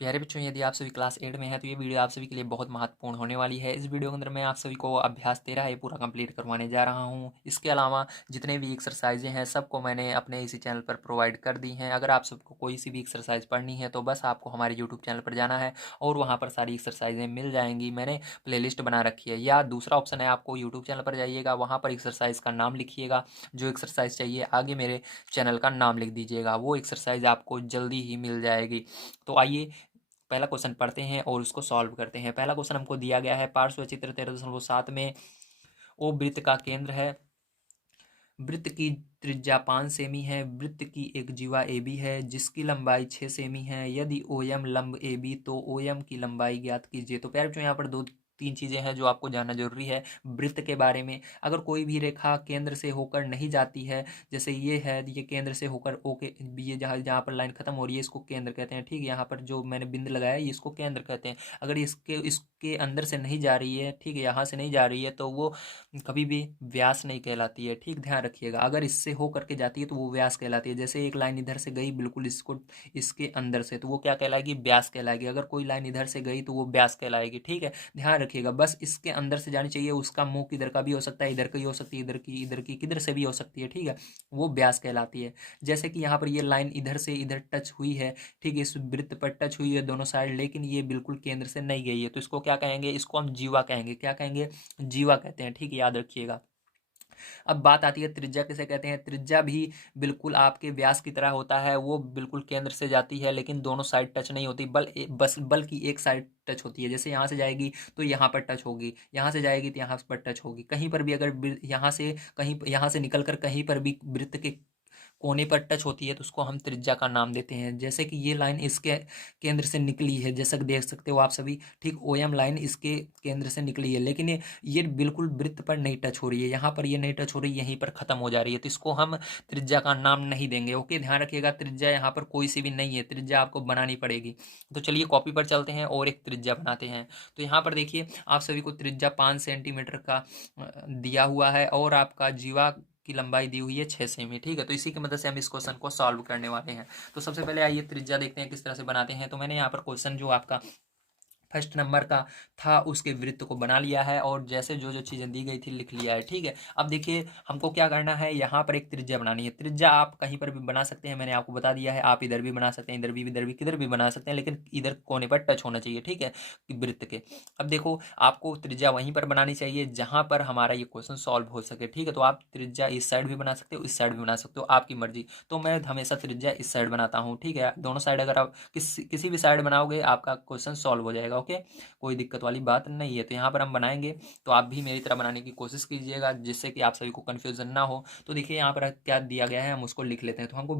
प्यारे बच्चों, यदि आप सभी क्लास 8 में हैं तो ये वीडियो आप सभी के लिए बहुत महत्वपूर्ण होने वाली है। इस वीडियो के अंदर मैं आप सभी को अभ्यास 13 ये पूरा कंप्लीट करवाने जा रहा हूँ। इसके अलावा जितने भी एक्सरसाइजें हैं सबको मैंने अपने इसी चैनल पर प्रोवाइड कर दी हैं। अगर आप सबको कोई सी भी एक्सरसाइज पढ़नी है तो बस आपको हमारे यूट्यूब चैनल पर जाना है और वहाँ पर सारी एक्सरसाइजें मिल जाएंगी। मैंने प्ले बना रखी है। या दूसरा ऑप्शन है, आपको यूट्यूब चैनल पर जाइएगा, वहाँ पर एक्सरसाइज का नाम लिखिएगा, जो एक्सरसाइज चाहिए आगे मेरे चैनल का नाम लिख दीजिएगा, वो एक्सरसाइज आपको जल्दी ही मिल जाएगी। तो आइए पहला क्वेश्चन पढ़ते हैं और उसको सॉल्व करते हैं। पहला क्वेश्चन हमको दिया गया है, पार्श्व चित्र 13.7 में ओ वृत्त का केंद्र है। वृत्त की त्रिज्या 5 सेमी है। वृत्त की एक जीवा ए बी है जिसकी लंबाई 6 सेमी है। यदि ओ एम लंब ए बी तो ओ एम की लंबाई ज्ञात कीजिए। तो प्यारे बच्चों, यहाँ पर दो तीन चीज़ें हैं जो आपको जानना जरूरी है वृत्त के बारे में। अगर कोई भी रेखा केंद्र से होकर नहीं जाती है, जैसे ये है, ये केंद्र से होकर ओ के, ये जहाँ जहाँ पर लाइन खत्म हो रही है इसको केंद्र कहते हैं। ठीक है, यहाँ पर जो मैंने बिंदु लगाया है इसको केंद्र कहते हैं। अगर इसके इसके अंदर से नहीं जा रही है, ठीक है, यहाँ से नहीं जा रही है, तो वो कभी भी व्यास नहीं कहलाती है। ठीक, ध्यान रखिएगा। अगर इससे हो करके जाती है तो वो व्यास कहलाती है। जैसे एक लाइन इधर से गई बिल्कुल इसको इसके अंदर से, तो वो क्या कहलाएगी? व्यास कहलाएगी। अगर कोई लाइन इधर से गई तो वो व्यास कहलाएगी। ठीक है, ध्यान रखिएगा। बस इसके अंदर से जानी चाहिए। उसका मुंह किधर का भी हो सकता है, इधर की हो सकती है, इधर की किधर से भी हो सकती है। ठीक है, वो व्यास कहलाती है। जैसे कि यहाँ पर ये लाइन इधर से इधर टच हुई है, ठीक है, इस वृत्त पर टच हुई है दोनों साइड, लेकिन ये बिल्कुल केंद्र से नहीं गई है, तो इसको क्या कहेंगे? इसको हम जीवा कहेंगे। क्या कहेंगे? जीवा कहते हैं। ठीक है, याद रखिएगा। अब बात आती है त्रिज्या किसे कहते हैं। त्रिज्या भी बिल्कुल आपके व्यास की तरह होता है। वो बिल्कुल केंद्र से जाती है लेकिन दोनों साइड टच नहीं होती, बल्कि एक साइड टच होती है। जैसे यहाँ से जाएगी तो यहाँ पर टच होगी, यहाँ से जाएगी तो यहाँ पर टच होगी। कहीं पर भी अगर यहाँ से निकल कर कहीं पर भी वृत्त के कोने पर टच होती है तो उसको हम त्रिज्या का नाम देते हैं। जैसे कि ये लाइन इसके केंद्र से निकली है, जैसा कि देख सकते हो आप सभी। ठीक, ओ एम लाइन इसके केंद्र से निकली है, लेकिन ये बिल्कुल वृत्त पर नहीं टच हो रही है। यहाँ पर ये नहीं टच हो रही है, यहीं पर खत्म हो जा रही है, तो इसको हम त्रिज्या का नाम नहीं देंगे। ओके, ध्यान रखिएगा। त्रिज्या यहाँ पर कोई सी भी नहीं है, त्रिज्या आपको बनानी पड़ेगी। तो चलिए कॉपी पर चलते हैं और एक त्रिज्या बनाते हैं। तो यहाँ पर देखिए, आप सभी को त्रिज्या 5 सेंटीमीटर का दिया हुआ है और आपका जीवा की लंबाई दी हुई है 6 सेमी। ठीक है, तो इसी की मदद से हम इस क्वेश्चन को सॉल्व करने वाले हैं। तो सबसे पहले आइए त्रिज्या देखते हैं किस तरह से बनाते हैं। तो मैंने यहाँ पर क्वेश्चन जो आपका फर्स्ट नंबर का था उसके वृत्त को बना लिया है और जैसे जो जो चीज़ें दी गई थी लिख लिया है। ठीक है, अब देखिए हमको क्या करना है, यहाँ पर एक त्रिज्या बनानी है। त्रिज्या आप कहीं पर भी बना सकते हैं, मैंने आपको बता दिया है। आप इधर भी बना सकते हैं, इधर भी किधर भी बना सकते हैं, लेकिन इधर कोने पर टच होना चाहिए। ठीक है, वृत्त के। अब देखो, आपको त्रिज्या वहीं पर बनानी चाहिए जहाँ पर हमारा ये क्वेश्चन सॉल्व हो सके। ठीक है, तो आप त्रिज्या इस साइड भी बना सकते हो, इस साइड भी बना सकते हो, आपकी मर्जी। तो मैं हमेशा त्रिज्या इस साइड बनाता हूँ। ठीक है, दोनों साइड अगर आप किसी भी साइड बनाओगे आपका क्वेश्चन सॉल्व हो जाएगा। ओके, कोई दिक्कत वाली बात नहीं है। तो यहाँ पर हम बनाएंगे, तो आप भी मेरी तरह बनाने की कोशिश कीजिएगा जिससे कि आप सभी को कन्फ्यूजन ना हो। तो देखिए यहाँ पर क्या दिया गया है, हम उसको लिख लेते हैं। तो हमको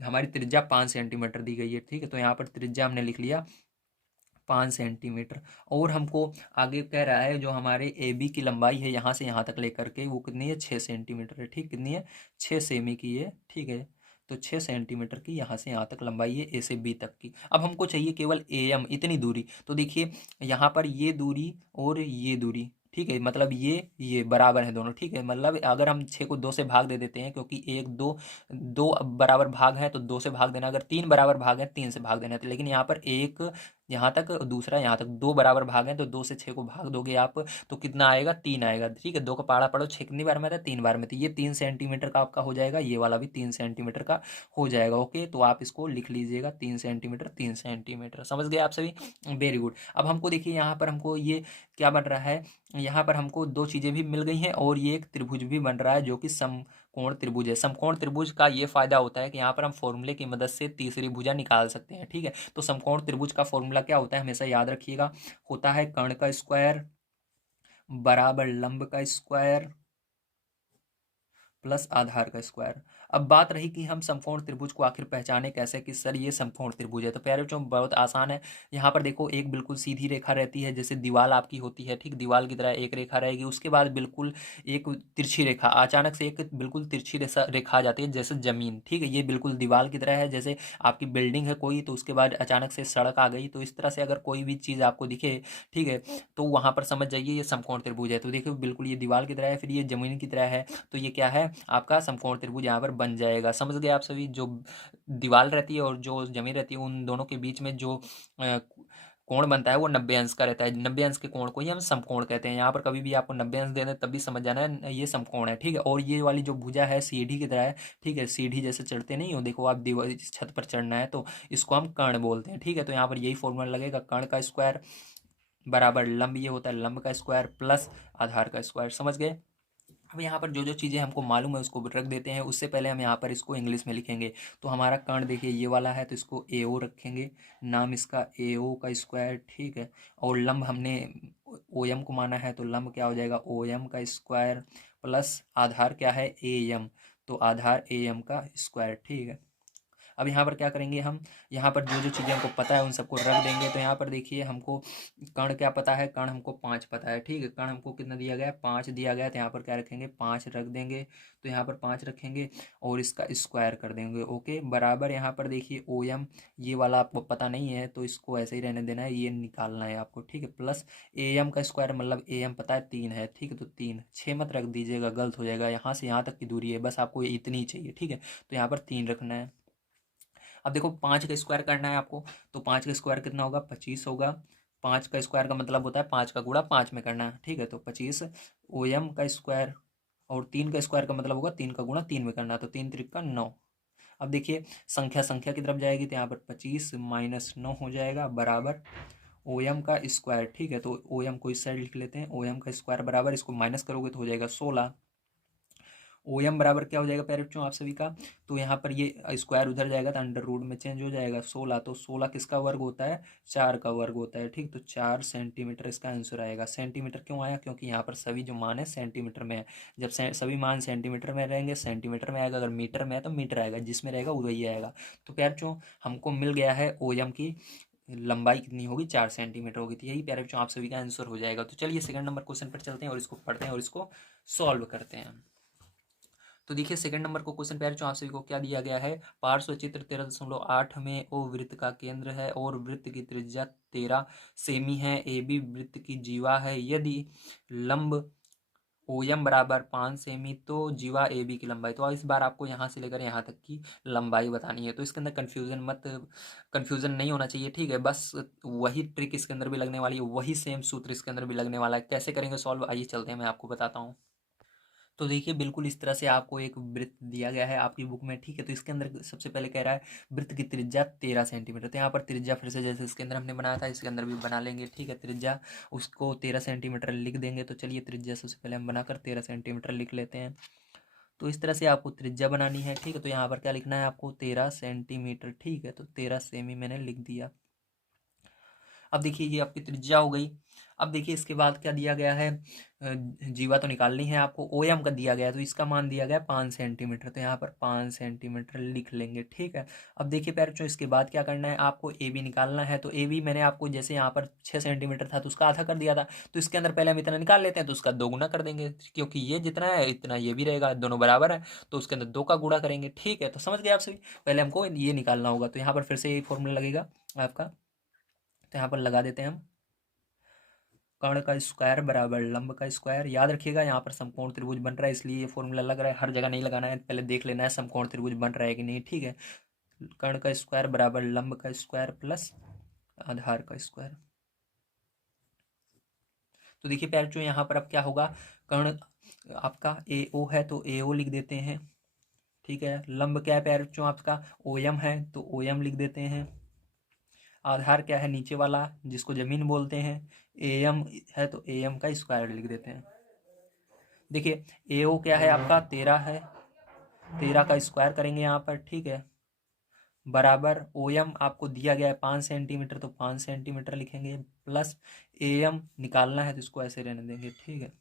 हमारी त्रिज्या 5 सेंटीमीटर दी गई है। ठीक है, तो यहाँ पर त्रिज्या हमने लिख लिया 5 सेंटीमीटर। और हमको आगे कह रहा है जो हमारे ए बी की लंबाई है यहाँ से यहाँ तक लेकर के, वो कितनी है? 6 सेंटीमीटर है। ठीक, कितनी है? 6 सेमी की है। ठीक है, तो 6 सेंटीमीटर की यहाँ से यहाँ तक लंबाई है, ए से बी तक की। अब हमको चाहिए केवल ए एम, इतनी दूरी। तो देखिए यहाँ पर ये दूरी और ये दूरी, ठीक है, मतलब ये बराबर है दोनों। ठीक है, मतलब अगर हम 6 को 2 से भाग दे देते हैं, क्योंकि एक दो दो बराबर भाग है तो 2 से भाग देना। अगर 3 बराबर भाग है 3 से भाग देना। तो लेकिन यहाँ पर एक यहाँ तक, दूसरा यहाँ तक, 2 बराबर भाग हैं तो 2 से 6 को भाग दोगे आप तो कितना आएगा? 3 आएगा। ठीक है, 2 का पहाड़ा पढ़ो, 6 कितनी बार में आता है? 3 बार में। तो ये 3 सेंटीमीटर का आपका हो जाएगा, ये वाला भी 3 सेंटीमीटर का हो जाएगा। ओके, तो आप इसको लिख लीजिएगा 3 सेंटीमीटर, 3 सेंटीमीटर। समझ गए आप सभी? Very good. अब हमको देखिए यहाँ पर हमको ये क्या बन रहा है, यहाँ पर हमको दो चीज़ें भी मिल गई हैं और ये एक त्रिभुज भी बन रहा है जो कि समकोण त्रिभुज है। समकोण त्रिभुज का ये फायदा होता है कि यहाँ पर हम फॉर्मूले की मदद से तीसरी भुजा निकाल सकते हैं। ठीक है, तो समकोण त्रिभुज का फॉर्मूला क्या होता है, हमेशा याद रखिएगा। होता है कर्ण का स्क्वायर बराबर लंब का स्क्वायर प्लस आधार का स्क्वायर। अब बात रही कि हम समकोण त्रिभुज को आखिर पहचाने कैसे कि सर ये समकोण त्रिभुज है। तो प्यारे बच्चों, बहुत आसान है। यहाँ पर देखो, एक बिल्कुल सीधी रेखा रहती है जैसे दीवार आपकी होती है। ठीक, दीवार की तरह एक रेखा रहेगी, उसके बाद बिल्कुल एक तिरछी रेखा, अचानक से एक बिल्कुल तिरछी रेखा आ जाती है जैसे जमीन। ठीक है, ये बिल्कुल दीवार की तरह है। जैसे आपकी बिल्डिंग है कोई, तो उसके बाद अचानक से सड़क आ गई, तो इस तरह से अगर कोई भी चीज़ आपको दिखे, ठीक है, तो वहाँ पर समझ जाइए ये समकोण त्रिभुज है। तो देखिए बिल्कुल ये दीवार की तरह है, फिर ये जमीन की तरह है, तो ये क्या है? आपका समकोण त्रिभुज यहाँ पर बन जाएगा। समझ गए आप सभी? जो दीवार रहती है और जो जमीन रहती है उन दोनों के बीच में जो कोण बनता है वो 90 अंश का रहता है। 90 अंश के कोण को ही हम समकोण कहते हैं। यहाँ पर कभी भी आपको 90 अंश दे दें तब भी समझ जाना है ये समकोण है, ठीक है। और ये वाली जो भुजा है सीढ़ी की तरह है, ठीक है। सीढ़ी जैसे चढ़ते नहीं हो, देखो आप दीवार छत पर चढ़ना है तो इसको हम कर्ण बोलते हैं, ठीक है। तो यहाँ पर यही फॉर्मूला लगेगा, कर्ण का स्क्वायर बराबर लंब, ये होता है लंब का स्क्वायर प्लस आधार का स्क्वायर। समझ गए? अब यहाँ पर जो जो चीज़ें हमको मालूम है उसको रख देते हैं। उससे पहले हम यहाँ पर इसको इंग्लिश में लिखेंगे। तो हमारा कर्ण देखिए ये वाला है तो इसको ए ओ रखेंगे, नाम इसका ए ओ का स्क्वायर, ठीक है। और लंब हमने ओ एम को माना है तो लंब क्या हो जाएगा, ओ एम का स्क्वायर प्लस आधार क्या है, ए एम, तो आधार ए एम का स्क्वायर, ठीक है। अब यहाँ पर क्या करेंगे हम, यहाँ पर जो जो चीज़ें हमको पता है उन सबको रख देंगे। तो यहाँ पर देखिए हमको कर्ण क्या पता है, कर्ण हमको 5 पता है, ठीक है। कर्ण हमको कितना दिया गया है, 5 दिया गया है। तो यहाँ पर क्या रखेंगे, 5 रख देंगे। तो यहाँ पर 5 रखेंगे और इसका स्क्वायर कर देंगे, ओके। बराबर यहाँ पर देखिए ओ एम, ये वाला आपको पता नहीं है तो इसको ऐसे ही रहने देना है, ये निकालना है आपको, ठीक है। प्लस ए एम का स्क्वायर, मतलब ए एम पता है 3 है, ठीक है। तो 3, 6 मत रख दीजिएगा, गलत हो जाएगा। यहाँ से यहाँ तक की दूरी है, बस आपको इतनी चाहिए, ठीक है। तो यहाँ पर 3 रखना है। अब देखो 5 का स्क्वायर करना है आपको, तो 5 का स्क्वायर कितना होगा, 25 होगा। 5 का स्क्वायर का मतलब होता है 5 का गुणा 5 में करना है, ठीक है। तो 25 ओ एम का स्क्वायर, और 3 का स्क्वायर का मतलब होगा 3 का गुणा 3 में करना है, तो 3 त्रिक 9। अब देखिए संख्या संख्या की तरफ जाएगी तो यहाँ पर 25 माइनस 9 हो जाएगा बराबर ओ एम का स्क्वायर, ठीक है। तो ओ एम को इस साइड लिख लेते हैं, ओ एम का स्क्वायर बराबर, इसको माइनस करोगे तो हो जाएगा 16। ओ एम बराबर क्या हो जाएगा प्यारे बच्चों आप सभी का, तो यहाँ पर ये स्क्वायर उधर जाएगा तो अंडर रूट में चेंज हो जाएगा 16। तो 16 किसका वर्ग होता है, 4 का वर्ग होता है, ठीक। तो 4 सेंटीमीटर इसका आंसर आएगा। सेंटीमीटर क्यों आया, क्योंकि यहाँ पर सभी जो मान है सेंटीमीटर में है। जब सभी मान सेंटीमीटर में रहेंगे सेंटीमीटर में आएगा, अगर मीटर में है तो मीटर आएगा, जिसमें रहेगा वही आएगा। तो प्यारे बच्चों हमको मिल गया है ओ एम की लंबाई कितनी होगी, 4 सेंटीमीटर होगी। तो यही प्यारे बच्चों आप सभी का आंसर हो जाएगा। तो चलिए सेकंड नंबर क्वेश्चन पर चलते हैं और इसको पढ़ते हैं और इसको सॉल्व करते हैं। तो देखिए सेकंड नंबर को क्वेश्चन प्यारे आप सभी को क्या दिया गया है, पार्श्व चित्र 13.8 में ओ वृत्त का केंद्र है और वृत्त की त्रिज्या 13 सेमी है, ए बी वृत्त की जीवा है। यदि लंब ओ एम बराबर 5 सेमी तो जीवा ए बी की लंबाई। तो इस बार आपको यहाँ से लेकर यहाँ तक की लंबाई बतानी है। तो इसके अंदर कन्फ्यूजन नहीं होना चाहिए, ठीक है। बस वही ट्रिक इसके अंदर भी लगने वाली है, वही सेम सूत्र इसके अंदर भी लगने वाला है। कैसे करेंगे सॉल्व, आइए चलते हैं, मैं आपको बताता हूँ। तो देखिए बिल्कुल इस तरह से आपको एक वृत्त दिया गया है आपकी बुक में, ठीक है। तो इसके अंदर सबसे पहले कह रहा है वृत्त की त्रिज्या 13 सेंटीमीटर। तो यहाँ पर त्रिज्या फिर से जैसे इसके अंदर हमने बनाया था इसके अंदर भी बना लेंगे, ठीक है। त्रिज्या उसको 13 सेंटीमीटर लिख देंगे। तो चलिए त्रिज्या सबसे पहले हम बनाकर 13 सेंटीमीटर लिख लेते हैं। तो इस तरह से आपको त्रिज्या बनानी है, ठीक है। तो यहाँ पर क्या लिखना है आपको, 13 सेंटीमीटर, ठीक है। तो 13 सेमी मैंने लिख दिया। अब देखिए ये आपकी त्रिज्या हो गई। अब देखिए इसके बाद क्या दिया गया है, जीवा तो निकालनी है आपको, ओ एम का दिया गया है तो इसका मान दिया गया 5 सेंटीमीटर। तो यहाँ पर 5 सेंटीमीटर लिख लेंगे, ठीक है। अब देखिए प्यारे बच्चों इसके बाद क्या करना है, आपको ए बी निकालना है। तो ए बी मैंने आपको जैसे यहाँ पर 6 सेंटीमीटर था तो उसका आधा कर दिया था, तो इसके अंदर पहले हम इतना निकाल लेते हैं तो उसका 2 गुना कर देंगे, क्योंकि ये जितना है इतना ये भी रहेगा, दोनों बराबर है। तो उसके अंदर 2 का गुणा करेंगे, ठीक है। तो समझ गए आप सभी, पहले हमको ये निकालना होगा। तो यहाँ पर फिर से यही फॉर्मूला लगेगा आपका। तो यहाँ पर लगा देते हैं हम, कर्ण का स्क्वायर बराबर लंब का स्क्वायर। याद रखिएगा यहाँ पर समकोण त्रिभुज बन रहा है इसलिए ये फॉर्मूला लग रहा है, हर जगह नहीं लगाना है, पहले देख लेना है समकोण त्रिभुज बन रहा है कि नहीं, ठीक है। कर्ण का स्क्वायर बराबर लंब का स्क्वायर प्लस आधार का स्क्वायर। तो देखिए प्यारे बच्चों यहाँ पर अब क्या होगा, कर्ण आपका ए ओ है तो ए ओ लिख देते हैं, ठीक है। लंब क्या है प्यारे बच्चों आपका, ओ एम है तो ओ एम लिख देते हैं। आधार क्या है, नीचे वाला जिसको जमीन बोलते हैं, ए एम है तो ए एम का स्क्वायर लिख देते हैं। देखिए ए ओ क्या है आपका, 13 है, 13 का स्क्वायर करेंगे यहाँ पर, ठीक है। बराबर ओ एम आपको दिया गया है 5 सेंटीमीटर तो 5 सेंटीमीटर लिखेंगे, प्लस ए एम निकालना है तो इसको ऐसे रहने देंगे, ठीक है।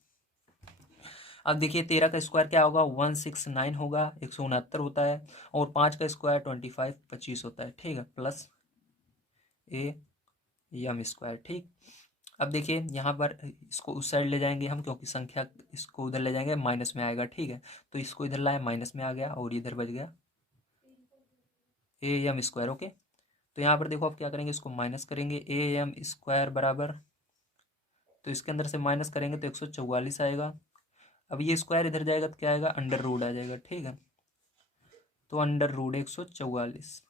अब देखिए 13 का स्क्वायर क्या होगा, 169 होगा, 169 होता है। और 5 का स्क्वायर 25 25 होता है, ठीक है। प्लस ए एम स्क्वायर, ठीक। अब देखिए यहाँ पर इसको उस साइड ले जाएंगे हम, क्योंकि संख्या इसको उधर ले जाएंगे माइनस में आएगा, ठीक है। तो इसको इधर लाए माइनस में आ गया और इधर बच गया ए एम स्क्वायर, ओके। तो यहाँ पर देखो आप क्या करेंगे, इसको माइनस करेंगे, ए एम स्क्वायर बराबर, तो इसके अंदर से माइनस करेंगे तो 144 आएगा। अब ये स्क्वायर इधर जाएगा तो क्या आएगा, अंडर रूट आ जाएगा, ठीक है। तो अंडर रूट 144।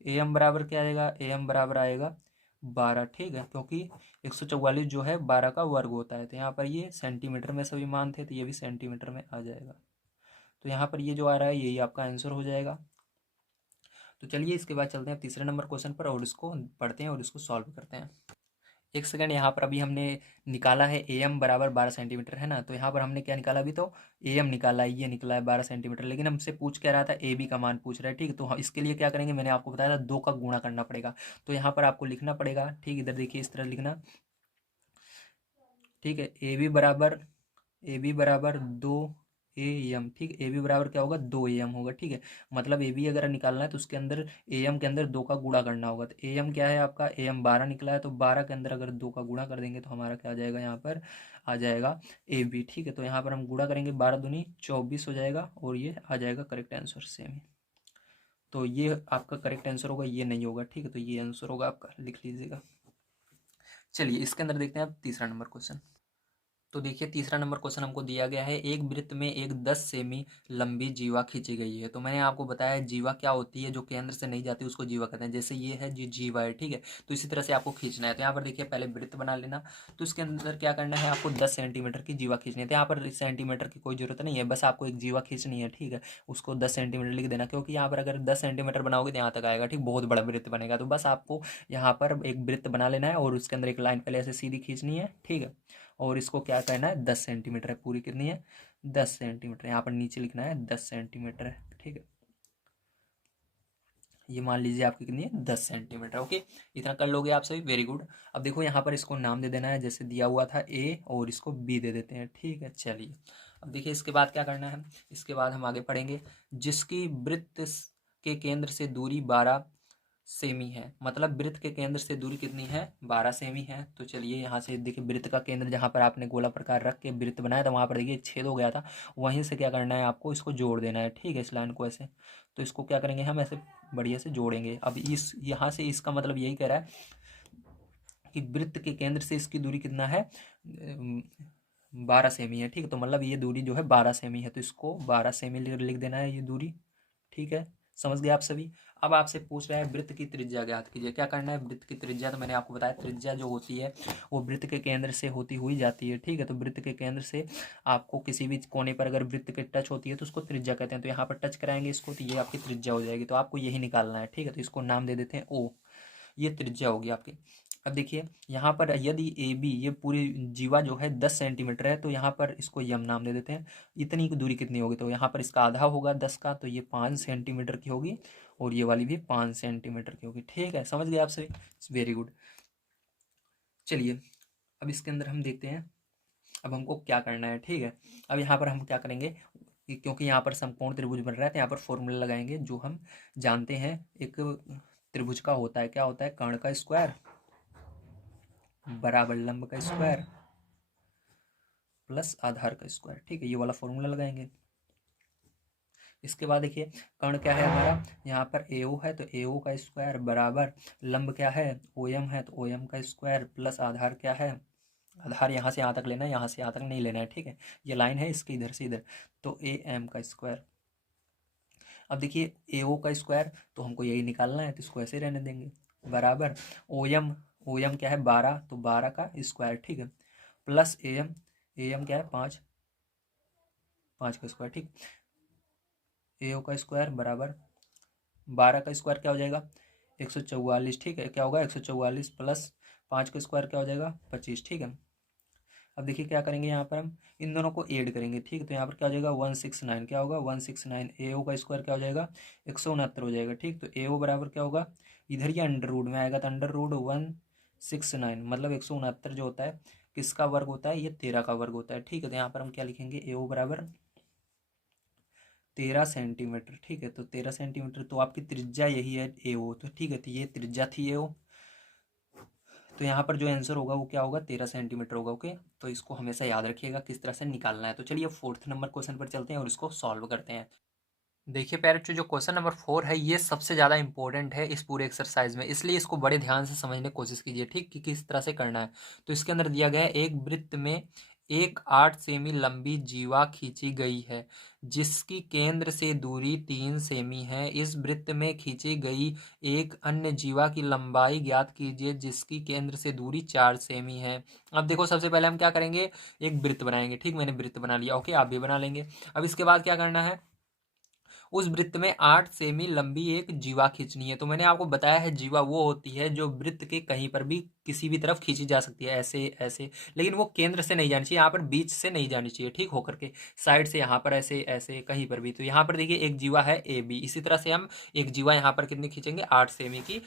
ए एम बराबर क्या आएगा, ए एम बराबर आएगा 12, ठीक है, क्योंकि 144 जो है 12 का वर्ग होता है। तो यहाँ पर ये सेंटीमीटर में सभी मान थे, तो ये भी सेंटीमीटर में आ जाएगा। तो यहाँ पर ये जो आ रहा है यही आपका आंसर हो जाएगा। तो चलिए इसके बाद चलते हैं तीसरे नंबर क्वेश्चन पर और इसको पढ़ते हैं और इसको सॉल्व करते हैं। एक सेकंड, यहाँ पर अभी हमने निकाला है ए एम बराबर 12 सेंटीमीटर, है ना। तो यहाँ पर हमने क्या निकाला, अभी तो ए एम निकाला है, ये निकला है 12 सेंटीमीटर, लेकिन हमसे पूछ क्या रहा था, ए बी का मान पूछ रहा है, ठीक है। तो इसके लिए क्या करेंगे, मैंने आपको बताया था 2 का गुणा करना पड़ेगा। तो यहाँ पर आपको लिखना पड़ेगा, ठीक, इधर देखिए इस तरह लिखना, ठीक है। ए बी बराबर 2 AM, ठीक है। ए बी बराबर क्या होगा, 2 AM होगा, ठीक है। मतलब ए बी अगर निकालना है तो उसके अंदर ए एम के अंदर 2 का गुणा करना होगा। तो ए एम क्या है आपका, ए एम 12 निकला है, तो 12 के अंदर अगर 2 का गुणा कर देंगे तो हमारा क्या आ जाएगा, यहाँ पर आ जाएगा ए बी, ठीक है। तो यहाँ पर हम गुणा करेंगे, 12 दूनी 24 हो जाएगा और ये आ जाएगा करेक्ट आंसर सेम ही। तो ये आपका करेक्ट आंसर होगा, ये नहीं होगा, ठीक है। तो ये आंसर होगा आपका, लिख लीजिएगा। चलिए इसके अंदर देखते हैं अब तीसरा नंबर क्वेश्चन। तो देखिए तीसरा नंबर क्वेश्चन हमको दिया गया है, एक वृत्त में एक 10 सेमी लंबी जीवा खींची गई है। तो मैंने आपको बताया जीवा क्या होती है, जो केंद्र से नहीं जाती उसको जीवा कहते हैं। जैसे ये है जी जीवा है, ठीक है। तो इसी तरह से आपको खींचना है। तो यहाँ पर देखिए पहले वृत्त बना लेना, तो इसके अंदर क्या करना है, आपको 10 सेंटीमीटर की जीवा खींचनी है। तो यहाँ पर सेंटीमीटर की कोई जरूरत नहीं है, बस आपको एक जीवा खींचनी है, ठीक है। उसको 10 सेंटीमीटर लिख देना, क्योंकि यहाँ पर अगर 10 सेंटीमीटर बनाओगे तो यहाँ तक आएगा, ठीक, बहुत बड़ा वृत्त बनेगा। तो बस आपको यहाँ पर एक वृत्त बना लेना है और उसके अंदर एक लाइन पहले ऐसे सीधी खींचनी है, ठीक है। और इसको क्या करना है, 10 सेंटीमीटर है, पूरी कितनी है, 10 सेंटीमीटर। यहाँ पर नीचे लिखना है 10 सेंटीमीटर है, ठीक है। ये मान लीजिए आपकी कितनी है, 10 सेंटीमीटर, ओके। इतना कर लोगे आप सभी, वेरी गुड। अब देखो यहाँ पर इसको नाम दे देना है, जैसे दिया हुआ था ए और इसको बी दे देते हैं, ठीक है। चलिए अब देखिए इसके बाद क्या करना है, इसके बाद हम आगे पढ़ेंगे। जिसकी वृत्त के केंद्र से दूरी 12 सेमी है, मतलब वृत्त के केंद्र से दूरी कितनी है, 12 सेमी है। तो चलिए यहाँ से देखिए वृत्त का केंद्र जहाँ पर आपने गोला प्रकार रख के वृत्त बनाया था वहाँ पर देखिए छेद हो गया था, वहीं से क्या करना है, आपको इसको जोड़ देना है, ठीक है, इस लाइन को ऐसे। तो इसको क्या करेंगे, हम ऐसे बढ़िया से जोड़ेंगे। अब इस यहाँ से इसका मतलब यही कह रहा है कि वृत्त के केंद्र से इसकी दूरी कितना है, 12 सेमी है, ठीक है। तो मतलब ये दूरी जो है 12 सेमी है, तो इसको 12 सेमी लिख देना है ये दूरी, ठीक है। समझ गए आप सभी। अब आपसे पूछ रहा है वृत्त की त्रिज्या ज्ञात कीजिए। क्या करना है, वृत्त की त्रिज्या, तो मैंने आपको बताया त्रिज्या जो होती है वो वृत्त के केंद्र से होती हुई जाती है, ठीक है। तो वृत्त के केंद्र से आपको किसी भी कोने पर अगर वृत्त के टच होती है तो उसको त्रिज्या कहते हैं। तो यहाँ पर टच कराएंगे इसको तो ये आपकी त्रिज्या हो जाएगी। तो आपको यही निकालना है, ठीक है। तो इसको नाम दे देते हैं ओ, ये त्रिज्या होगी आपकी। अब देखिए यहाँ पर यदि ए बी ये पूरी जीवा जो है 10 सेंटीमीटर है, तो यहाँ पर इसको यम नाम दे देते हैं। इतनी की दूरी कितनी होगी, तो यहाँ पर इसका आधा होगा 10 का, तो ये 5 सेंटीमीटर की होगी और ये वाली भी 5 सेंटीमीटर की होगी, ठीक है। समझ गए आप सभी, वेरी गुड। चलिए अब इसके अंदर हम देखते हैं अब हमको क्या करना है, ठीक है। अब यहाँ पर हम क्या करेंगे, क्योंकि यहाँ पर समकोण त्रिभुज बन रहा है तो यहाँ पर फॉर्मूला लगाएंगे जो हम जानते हैं। एक त्रिभुज का होता है, क्या होता है, कर्ण का स्क्वायर बराबर लंब का स्क्वायर प्लस आधार का स्क्वायर, ठीक है। ये वाला फॉर्मूला लगाएंगे। इसके बाद देखिए कर्ण क्या है हमारा, यहाँ पर ए ओ है तो ए ओ का स्क्वायर बराबर लंब क्या है, ओ एम है तो ओ एम का स्क्वायर प्लस आधार क्या है, आधार यहाँ से यहाँ तक लेना है, यहाँ से यहाँ तक नहीं लेना है, ठीक है। ये लाइन है इसके इधर से इधर, तो ए एम का स्क्वायर। अब देखिए ए ओ का स्क्वायर तो हमको यही निकालना है, तो इसको ऐसे रहने देंगे बराबर ओ एम क्या है 12, तो 12 का स्क्वायर, ठीक है, प्लस ए एम क्या है 5, 5 का स्क्वायर, ठीक। ए ओ का स्क्वायर बराबर 12 का स्क्वायर क्या हो जाएगा 144, ठीक है। क्या होगा 144 प्लस 5 का स्क्वायर क्या हो जाएगा 25, ठीक है। अब देखिए क्या करेंगे, यहाँ पर हम इन दोनों को ऐड करेंगे, ठीक है। तो यहाँ पर क्या हो जाएगा 169, क्या होगा 169, ए ओ का स्क्वायर क्या हो जाएगा 169 हो जाएगा, ठीक। तो ए ओ बराबर क्या होगा, इधर ही अंडर रूट में आएगा, तो अंडर रूट 169 मतलब 169 जो होता है किसका वर्ग होता है, ये 13 का वर्ग होता है, ठीक है। तो यहाँ पर हम क्या लिखेंगे, ए ओ बराबर 13 सेंटीमीटर, ठीक है। तो 13 सेंटीमीटर, तो आपकी त्रिज्या यही है ए ओ, तो ठीक है। तो ये त्रिज्या थी ए ओ, तो यहाँ पर जो आंसर होगा वो क्या होगा 13 सेंटीमीटर होगा, ओके। तो इसको हमेशा याद रखिएगा किस तरह से निकालना है। तो चलिए फोर्थ नंबर क्वेश्चन पर चलते हैं और इसको सॉल्व करते हैं। देखिए पैरेंट्स, जो क्वेश्चन नंबर 4 है ये सबसे ज़्यादा इंपॉर्टेंट है इस पूरे एक्सरसाइज में, इसलिए इसको बड़े ध्यान से समझने की कोशिश कीजिए, ठीक, कि किस तरह से करना है। तो इसके अंदर दिया गया है एक वृत्त में एक 8 सेमी लंबी जीवा खींची गई है जिसकी केंद्र से दूरी 3 सेमी है। इस वृत्त में खींची गई एक अन्य जीवा की लंबाई ज्ञात कीजिए जिसकी केंद्र से दूरी 4 सेमी है। अब देखो सबसे पहले हम क्या करेंगे, एक वृत्त बनाएंगे। ठीक, मैंने वृत्त बना लिया। ओके, आप भी बना लेंगे। अब इसके बाद क्या करना है, उस वृत्त में 8 सेमी लंबी एक जीवा खींचनी है। तो मैंने आपको बताया है जीवा वो होती है जो वृत्त के कहीं पर भी किसी भी तरफ खींची जा सकती है, ऐसे ऐसे, लेकिन वो केंद्र से नहीं जानी चाहिए, यहाँ पर बीच से नहीं जानी चाहिए, ठीक होकर के साइड से, यहाँ पर ऐसे ऐसे कहीं पर भी। तो यहाँ पर देखिए एक जीवा है ए बी, इसी तरह से हम एक जीवा यहाँ पर कितनी खींचेंगे, 8 सेमी की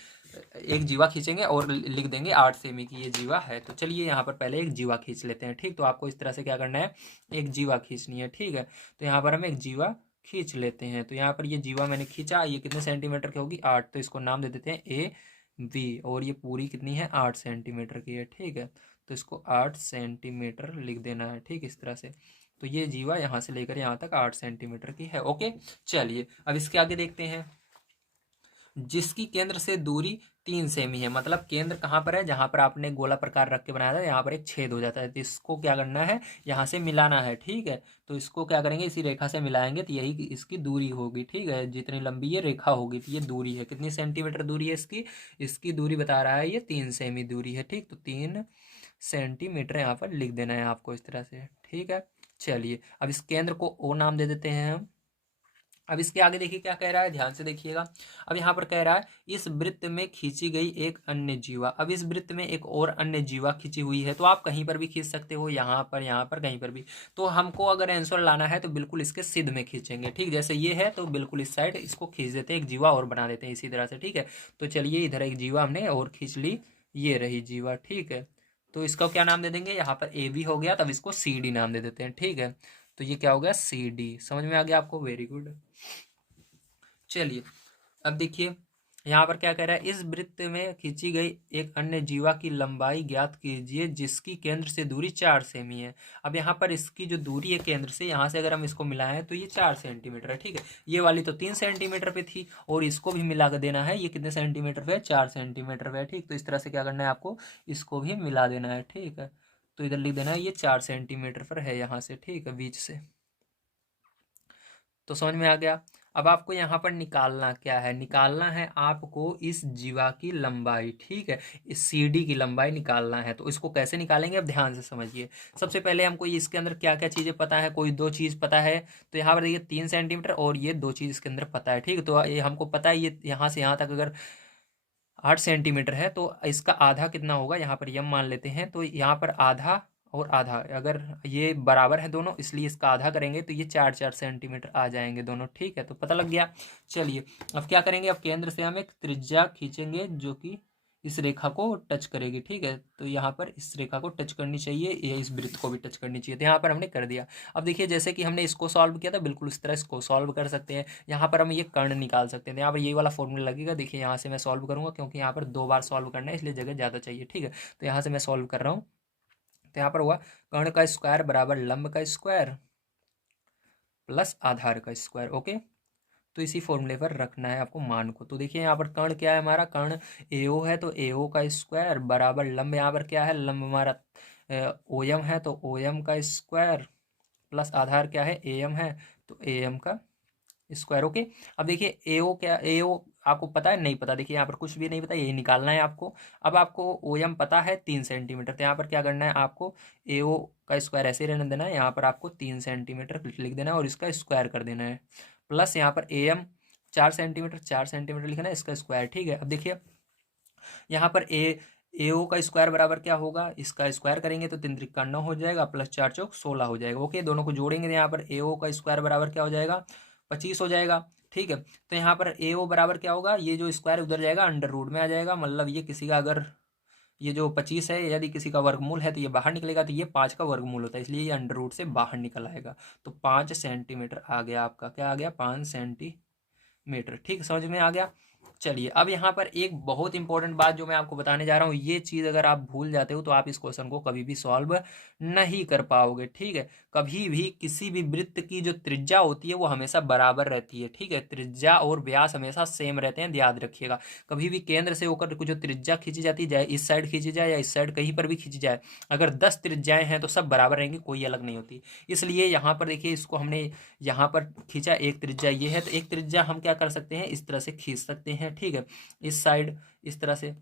एक जीवा खींचेंगे और लिख देंगे 8 सेमी की ये जीवा है। तो चलिए यहाँ पर पहले एक जीवा खींच लेते हैं। ठीक, तो आपको इस तरह से क्या करना है, एक जीवा खींचनी है। ठीक है, तो यहाँ पर हम एक जीवा खींच लेते हैं। तो यहाँ पर ये जीवा मैंने खींचा, ये कितने सेंटीमीटर की होगी, 8। तो इसको नाम दे देते हैं ए वी, और ये पूरी कितनी है, 8 सेंटीमीटर की है। ठीक है, तो इसको 8 सेंटीमीटर लिख देना है। ठीक, इस तरह से। तो ये जीवा यहाँ से लेकर यहाँ तक 8 सेंटीमीटर की है। ओके, चलिए अब इसके आगे देखते हैं। जिसकी केंद्र से दूरी 3 सेमी है, मतलब केंद्र कहाँ पर है, जहाँ पर आपने गोला प्रकार रख के बनाया था, यहाँ पर एक छेद हो जाता है। तो इसको क्या करना है, यहाँ से मिलाना है। ठीक है, तो इसको क्या करेंगे, इसी रेखा से मिलाएंगे तो यही इसकी दूरी होगी। ठीक है, जितनी लंबी ये रेखा होगी तो ये दूरी है, कितनी सेंटीमीटर दूरी है इसकी, इसकी दूरी बता रहा है ये 3 सेमी दूरी है। ठीक, तो 3 सेंटीमीटर यहाँ पर लिख देना है आपको इस तरह से। ठीक है, चलिए अब इस केंद्र को ओ नाम दे देते हैं हम। अब इसके आगे देखिए क्या कह रहा है, ध्यान से देखिएगा। अब यहाँ पर कह रहा है इस वृत्त में खींची गई एक अन्य जीवा। अब इस वृत्त में एक और अन्य जीवा खींची हुई है, तो आप कहीं पर भी खींच सकते हो, यहाँ पर कहीं पर भी। तो हमको अगर आंसर लाना है तो बिल्कुल इसके सिद्ध में खींचेंगे। ठीक, जैसे ये है तो बिल्कुल इस साइड इसको खींच देते हैं, एक जीवा और बना देते हैं इसी तरह से। ठीक है, तो चलिए इधर एक जीवा हमने और खींच ली, ये रही जीवा। ठीक है, तो इसका क्या नाम दे देंगे, यहाँ पर ए बी हो गया, तब इसको सी डी नाम दे देते हैं। ठीक है, तो ये क्या हो गया, सी डी। समझ में आ गया आपको, वेरी गुड। चलिए अब देखिए यहाँ पर क्या कह रहा है, इस वृत्त में खींची गई एक अन्य जीवा की लंबाई ज्ञात कीजिए जिसकी केंद्र से दूरी 4 सेमी है। अब यहाँ पर इसकी जो दूरी है केंद्र से, यहाँ से अगर हम इसको मिलाएं तो ये 4 सेंटीमीटर है। ठीक है, ये वाली तो 3 सेंटीमीटर पे थी और इसको भी मिला कर देना है, ये कितने सेंटीमीटर पे है, 4 सेंटीमीटर पे है। ठीक, तो इस तरह से क्या करना है आपको, इसको भी मिला देना है। ठीक है, तो इधर लिख देना है ये 4 सेंटीमीटर पर है यहाँ से। ठीक है, बीच से। तो समझ में आ गया। अब आपको यहाँ पर निकालना क्या है, निकालना है आपको इस जीवा की लंबाई। ठीक है, इस सी डी की लंबाई निकालना है। तो इसको कैसे निकालेंगे, अब ध्यान से समझिए। सबसे पहले हमको इसके अंदर क्या क्या चीज़ें पता है, कोई 2 चीज़ पता है। तो यहाँ पर देखिए 3 सेंटीमीटर और ये 2 चीज़ इसके अंदर पता है। ठीक है, तो ये हमको पता है, ये यहाँ से यहाँ तक अगर 8 सेंटीमीटर है तो इसका आधा कितना होगा, यहाँ पर यम मान लेते हैं। तो यहाँ पर आधा और आधा, अगर ये बराबर है दोनों, इसलिए इसका आधा करेंगे तो ये 4 सेंटीमीटर आ जाएंगे दोनों। ठीक है, तो पता लग गया। चलिए अब क्या करेंगे, अब केंद्र से हम एक त्रिज्या खींचेंगे जो कि इस रेखा को टच करेगी। ठीक है, तो यहाँ पर इस रेखा को टच करनी चाहिए, ये इस वृत्त को भी टच करनी चाहिए। तो यहाँ पर हमने कर दिया। अब देखिए जैसे कि हमने इसको सॉल्व किया था, बिल्कुल इस तरह इसको सॉल्व कर सकते हैं। यहाँ पर हम ये कर्ण निकाल सकते हैं। यहाँ पर ये वाला फॉर्मूला लगेगा, देखिए यहाँ से मैं सॉल्व करूँगा क्योंकि यहाँ पर 2 बार सॉल्व करना है, इसलिए जगह ज़्यादा चाहिए। ठीक है, तो यहाँ से मैं सॉल्व कर रहा हूँ। तो यहाँ पर हुआ कर्ण का स्क्वायर बराबर लंब का स्क्वायर प्लस आधार का स्क्वायर। ओके, तो इसी फॉर्मूले पर रखना है आपको मान को। तो देखिए यहाँ पर कर्ण क्या है हमारा, कर्ण एओ है तो एओ का स्क्वायर बराबर लंब, यहाँ पर क्या है, लंब हमारा ओएम है तो ओएम का स्क्वायर प्लस आधार क्या है, एएम है तो एएम का स्क्वायर। ओके, अब देखिए एओ क्या, एओ आपको पता है नहीं पता, देखिए यहाँ पर कुछ भी नहीं पता, यही निकालना है आपको। अब आपको ओ एम पता है 3 सेंटीमीटर, तो यहाँ पर क्या करना है आपको, एओ का स्क्वायर ऐसे ही रहने देना है, यहाँ पर आपको 3 सेंटीमीटर लिख देना है और इसका स्क्वायर कर देना है। प्लस यहाँ पर ए एम 4 सेंटीमीटर, 4 सेंटीमीटर लिखना है, इसका स्क्वायर। ठीक है, अब देखिए यहाँ पर एओ का स्क्वायर बराबर क्या होगा, इसका स्क्वायर करेंगे तो 3 त्रिक 9 हो जाएगा, प्लस 4 चौक 16 हो जाएगा। ओके, दोनों को जोड़ेंगे तो यहाँ पर एओ का स्क्वायर बराबर क्या हो जाएगा, 25 हो जाएगा। ठीक है, तो यहाँ पर एओ बराबर क्या होगा, ये जो स्क्वायर उधर जाएगा अंडर रूट में आ जाएगा, मतलब ये किसी का अगर ये जो 25 है यदि किसी का वर्गमूल है तो ये बाहर निकलेगा, तो ये 5 का वर्गमूल होता है, इसलिए ये अंडर रूट से बाहर निकल आएगा। तो 5 सेंटीमीटर आ गया आपका, क्या आ गया, 5 सेंटीमीटर। ठीक, समझ में आ गया। चलिए अब यहाँ पर एक बहुत इंपॉर्टेंट बात जो मैं आपको बताने जा रहा हूँ, ये चीज़ अगर आप भूल जाते हो तो आप इस क्वेश्चन को कभी भी सॉल्व नहीं कर पाओगे। ठीक है, कभी भी किसी भी वृत्त की जो त्रिज्या होती है वो हमेशा बराबर रहती है। ठीक है, त्रिज्या और व्यास हमेशा सेम रहते हैं, याद रखिएगा। कभी भी केंद्र से होकर जो त्रिज्या खींची जाती है, इस साइड खींची जाए या इस साइड कहीं पर भी खींची जाए, अगर 10 त्रिज्याएं हैं तो सब बराबर रहेंगी, कोई अलग नहीं होती। इसलिए यहाँ पर देखिए, इसको हमने यहाँ पर खींचा, एक त्रिज्या ये है, तो एक त्रिज्या हम क्या कर सकते हैं, इस तरह से खींच सकते हैं। ठीक है, इस साइड इस तरह से,